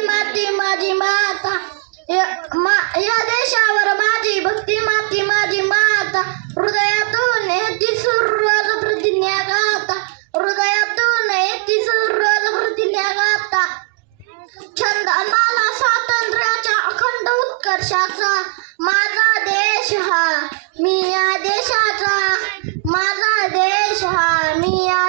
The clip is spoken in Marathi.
भक्ती माती माझी माता. या, देशावर माझी भक्ती माती माझी माता. हृदयातून येती सुरज प्रतिज्ञा गाता हृदयातून येती सुरज प्रतिज्ञा गाता छंद मला स्वातंत्र्याच्या अखंड उत्कर्षाचा माझा देश हा. मी या देशाचा माझा देश हा. मी या